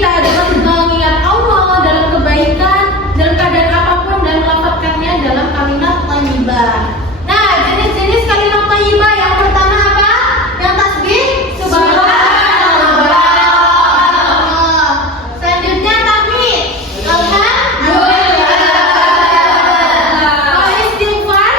kita dapat mengingat Allah dalam kebaikan dalam keadaan apapun dan melafazkannya dalam kalimat thayyibah. Nah, jenis-jenis kalimat thayyibah yang pertama apa? Yang tasbih subhanallah. Selanjutnya tahmid alhamdulillah. Istighfar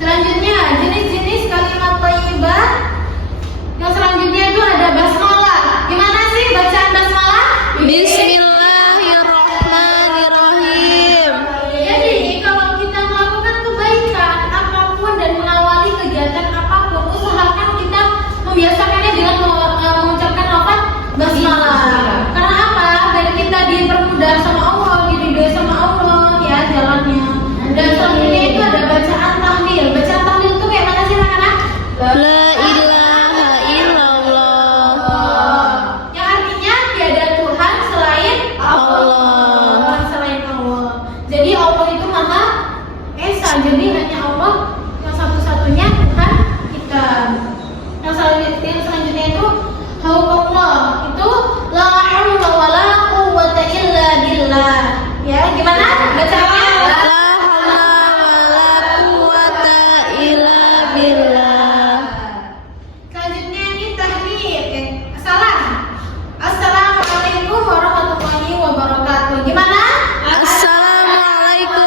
selanjutnya jenis-jenis kalimat thayyibah. Yang selanjutnya itu ada basmalah. Gimana sih bacaan basmalah? Bismillahirrahmanirrahim. Jadi kalau kita melakukan kebaikan apapun dan mengawali kegiatan apapun, usahakan kita membiasakannya dengan mengucapkan lafaz basmalah. Karena apa? Biar kita dipermudah sama Allah, diridhoi sama Allah ya jalannya. Dan selanjutnya itu ada bacaan tahlil. Bacaan tahlil itu kayak mana sih anak-anak? La ilaha illallah. Yang artinya tiada Tuhan selain Allah. Tuhan selain Allah. Jadi Allah itu Maha Esa. Jadi hanya Allah yang satu-satunya Tuhan kita. Yang selanjutnya itu Hauqullah. Itu la haula wala quwwata illa billah. Ya, gimana bacaannya? La haula wala quwwata illa billah. Selanjutnya ini tahlil. Salam. Assalamualaikum warahmatullahi wabarakatuh. Gimana? Assalamualaikum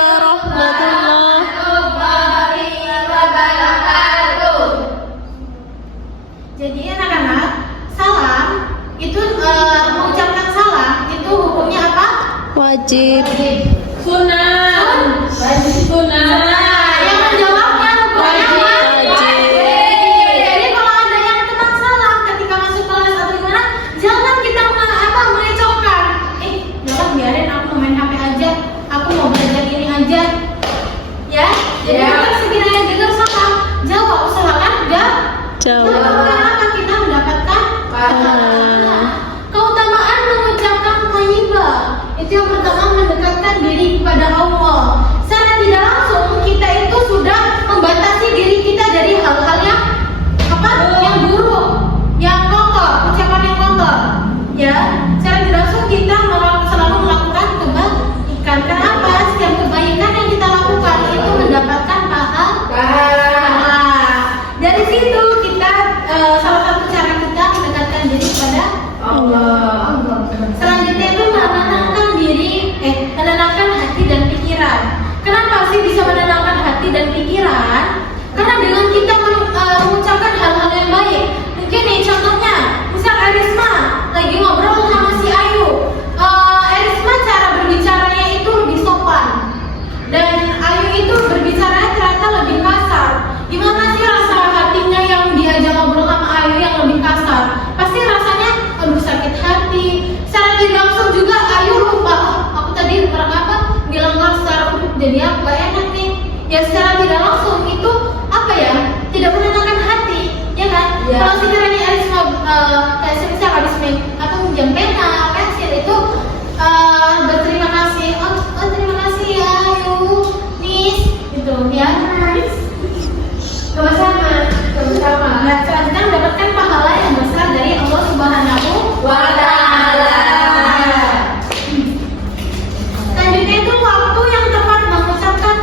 warahmatullahi wabarakatuh. Jadi anak-anak, salam itu mengucapkan salam itu hukumnya apa? wajib. Sunnah. Yang menjawabnya hukumnya apa? Wajib. Jadi kalau ada yang teman salam ketika masuk kelas atau gimana, jangan kita mengecokkan. Jangan biarin aku mau main HP aja, aku mau belajar ini aja. Ya, jadi kita sekiranya dengar salam, jawab, usahakan Jawab. akan kita mendapatkan pahala. Keutamaan mengucapkan thayyibah itu yang pertama mendekatkan diri kepada Allah. Secara tidak langsung kita itu sudah membatasi diri kita dari hal-hal yang yang buruk, yang kotor, ucapan yang kotor. Ya, secara tidak langsung kita selalu melakukan kebaikan. Kenapa? Setiap kebaikan yang kita lakukan itu mendapatkan pahala. Dari situ kita salah satu cara kita mendekatkan diri kepada Allah. Selanjutnya itu menenangkan hati dan pikiran. Kenapa sih bisa menenangkan hati dan pikiran? Karena dengan kita mengucapkan hal-hal yang baik. Mungkin nih contohnya, misal Arisma lagi ngobrol sama si Ayu. Arisma cara berbicaranya itu lebih sopan. Dan Ayu itu berbicaranya ternyata lebih kasar. Gimana sih rasa hatinya yang diajak ngobrol sama Ayu yang lebih kasar? Pasti rasanya aduh sakit hati. Secara tidak langsung juga Ayu lupa, aku tadi bilang kasar, jadi aku gak enak nih. Ya secara tidak langsung itu apa ya? Tidak menenangkan hati, ya kan? Ya. Kalau sekiranya Arisma kayak semisal Arisma atau pinjam pena, pensil itu berterima kasih. Oh terima kasih ya Ayu, Miss, gitu ya. Sama-sama. Nah, selanjutnya mendapatkan pahala yang besar dari Allah Subhanahu wa Ta'ala. Selanjutnya itu waktu yang tepat mengucapkan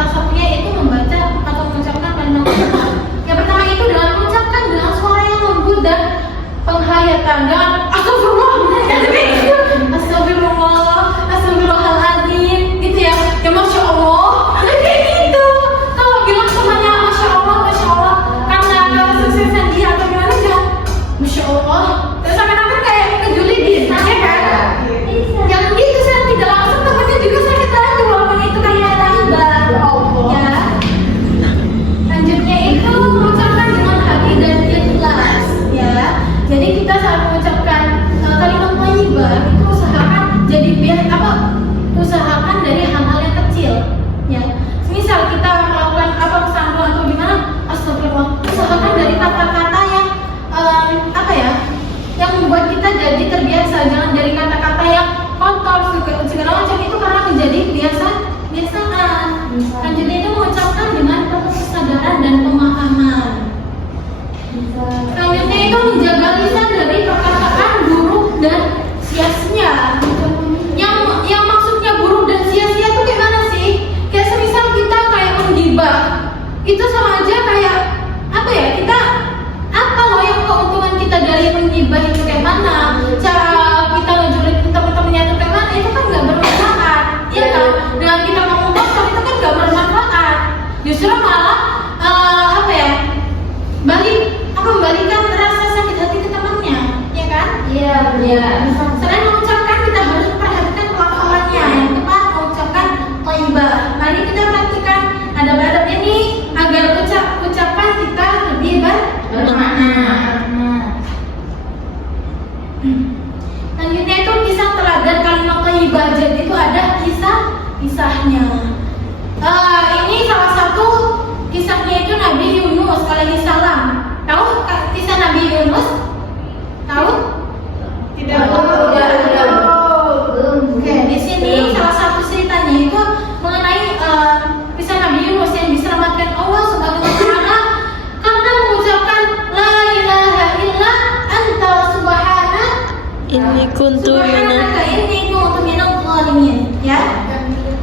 salah satunya itu membaca atau mengucapkan kalimat thayyibah. Yang pertama itu dengan mengucapkan dengan suara yang lembut dan penghayatan dan astagfirullah, astagfirullahaladzim gitu ya. Ya masya Allah, ya kayak gitu. Kalau bilang semuanya masya Allah, karena kesuksesan dia atau gimana jangan masya Allah. Terus sampai kayak ngejulidin, ya kan? Jangan gitu, saya tidak langsung temennya juga sakit hati walaupun itu kayak thayyibah. Ya. Lanjutnya itu mengucapkan dengan hati dan ikhlas, ya. Jadi kita saat mengucapkan kalimat thayyibah itu usahakan dari hal-hal yang kecil, ya. Misal kita melakukan kesalahan atau gimana, astagfirullah, usahakan dari kata-kata yang yang membuat kita jadi terbiasa, jangan dari kata-kata yang kotor segala macam itu karena menjadi kebiasaan. Lanjutnya itu mengucapkan dengan penuh kesadaran dan pemahaman. Selanjutnya itu menjaga lisan dari perkataan buruk dan sia-sia. Yang maksudnya buruk dan sia-sia itu gimana sih? Kayak semisal kita kayak menggibah, itu sama aja kayak kita apa loh yang keuntungan kita dari menggibah itu kayak mana? Cara kita ngejulit teman-temannya itu kayak mana? Itu kan nggak bermanfaat, ya kan? Dengan kita ngomong kosong itu kan nggak bermanfaat. Justru malah membalikan rasa sakit hati ke temannya, ya kan? Iya. Selain mengucapkan, kita harus perhatikan pelafalannya yang tepat, mengucapkan thayyibah. Mari kita praktikkan adab-adab ini agar ucapan kita lebih bermakna. Selanjutnya itu kisah teladan kalimat thayyibah. Jadi itu ada kisahnya. Ini salah satu kisahnya itu Nabi Yunus alaihissalam. Tahu kisah Nabi Yunus? Tahu? Tidak. Oke, di sini salah satu ceritanya itu mengenai kisah Nabi Yunus yang diselamatkan Allah Subhanahu wa taala karena mengucapkan la ilaha illa anta subhana inni kuntu minal zalimin, ya.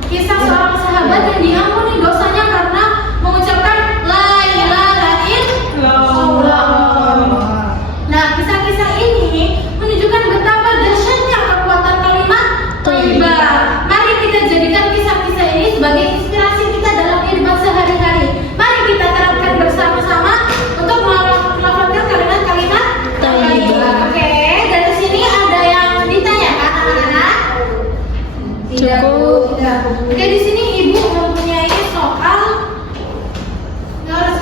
Kisah seorang sahabat yang diampuni dosanya karena mengucapkan la ilaha illallah. Nah, kisah-kisah ini menunjukkan betapa dahsyatnya kekuatan kalimat thayyibah. Mari kita jadikan kisah-kisah ini sebagai inspirasi kita dalam kehidupan sehari-hari. Mari kita terapkan bersama-sama untuk melafalkan kalimat-kalimat thayyibah. Oke, dari sini ada yang ditanyakan anak-anak? Cukup. Oke, di sini Ibu mempunyai soal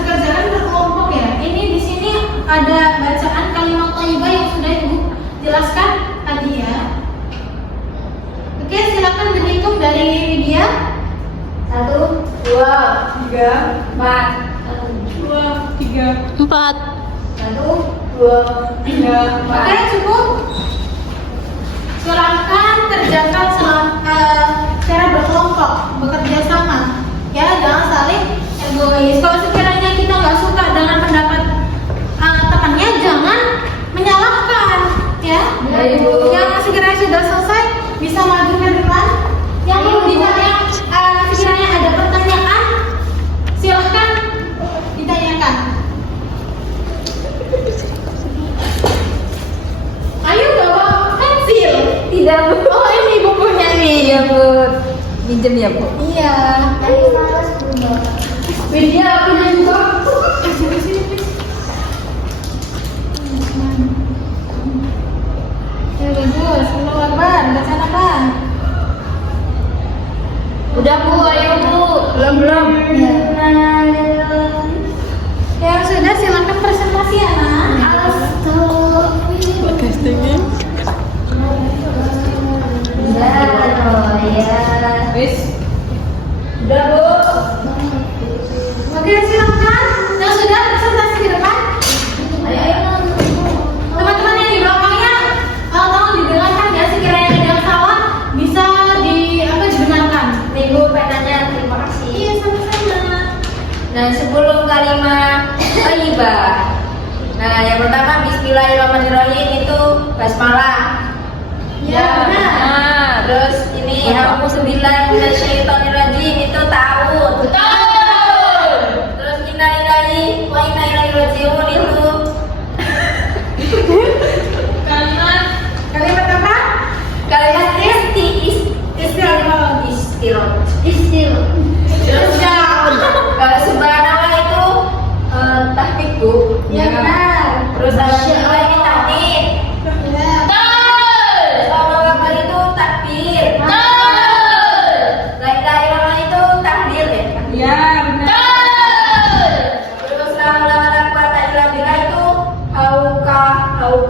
kejaran berkelompok, ya. Ini di sini ada bacaan kalimat thayyibah yang sudah Ibu jelaskan tadi, ya. Oke, silakan berhitung dari Lydia. 1, 2, 3, 4. 2, 3. 4. 1, 2, 3, 4. Oke, cukup. Silakan kerjakan secara berkelompok, bekerja sama, ya, jangan saling egois. Kalau sekiranya kita nggak suka dengan pendapat temannya, jangan menyalahkan, ya. Yang sekiranya sudah selesai bisa maju ke depan. Yang belum ditanya, sekiranya ada pertanyaan, silahkan ditanyakan. Ayo bawa pensil. Tidak, Bu. Oh, ini bukunya nih. Iya, Bu. Minjem ya, Bu. Iya. Ayo, Mas. Media punya juga. Sini. Ya bagus, keluar ban, baca apa? Udah, Bu. Ayo, Bu. Belum. Ya sudah, silakan presentasi, anak. Castingnya. Wis. Udah, Bu. Oke, silakan. Yang sudah presentasi di depan. Teman-teman yang di belakangnya, tolong didengarkan ya. Sekiranya ada yang salah, bisa dibenarkan. Minggu penanya, terima kasih. Iya, sama-sama. Nah, sebelum kalimat thayyibah. Nah, yang pertama Bismillahirrahmanirrahim itu basmalah. Ya, benar. Terus ini A'udzubillahi minasyaitonirrajim itu ta'awudz.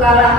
kalah